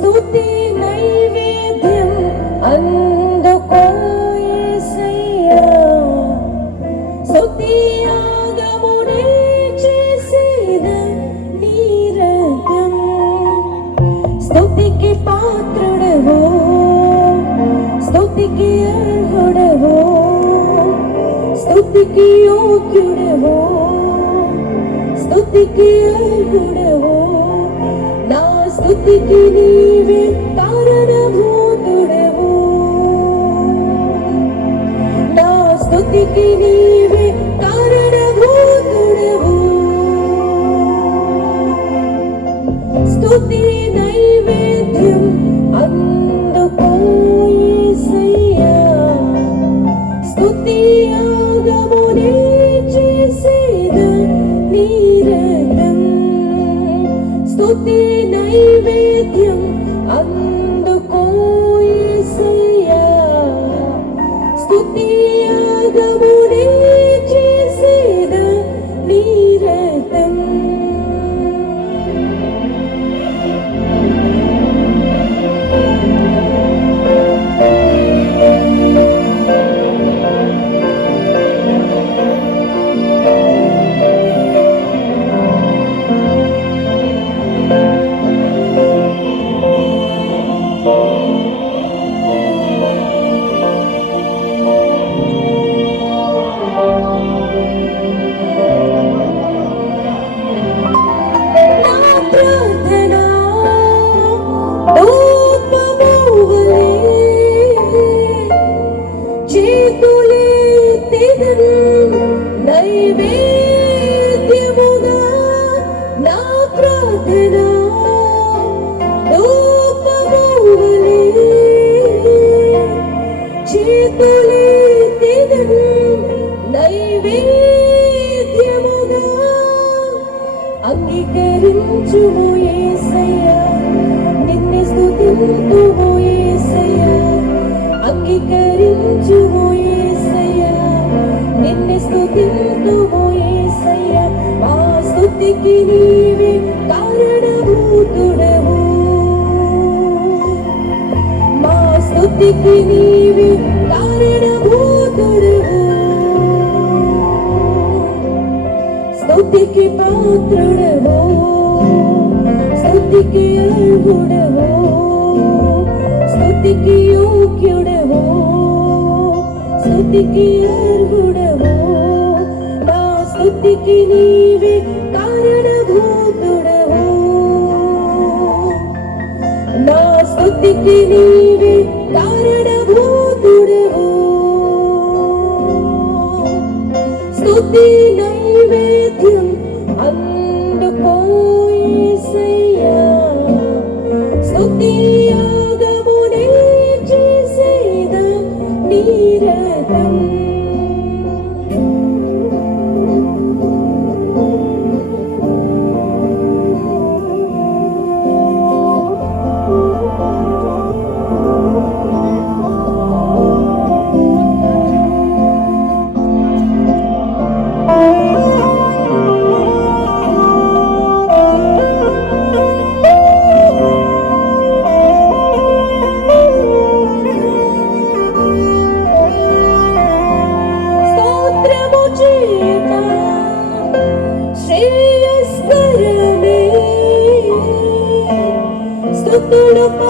స్తుతి నైవేద్యం అందుకో యేసయ్యా స్తుతి యాగమునే చేసేద నీరగం స్తుతికి పాత్రుడవు స్తుతికి అర్హుడవు స్తుతికి యోగ్యుడవు స్తుతికి అర్హుడవు స్థుతికి నీవే కారణభూతుడవు. నా స్థుతికి నీవే కారణ అంగీకరించుము యేసయ్యా నిన్ను స్తుతింతుము యేసయ్యా అంగీకరించుము యేసయ్యా నిన్ను స్తుతింతుము యేసయ్యా మా స్తుతికి నీవే కారణభూతుడవు. మా స్తుతికి నీవే స్థుతికి పాత్రుడవో స్థుతికి అర్హుడవో స్థుతికి యోగ్యుడవో స్థుతికి అర్హుడవో నా స్థుతికి నీవే కారణభూతుడవో. నా స్థుతికి నీవే కారణభూతుడవో. స్థుతి నైవేద్యం Tu lupa.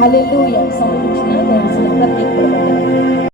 할렐루야 성령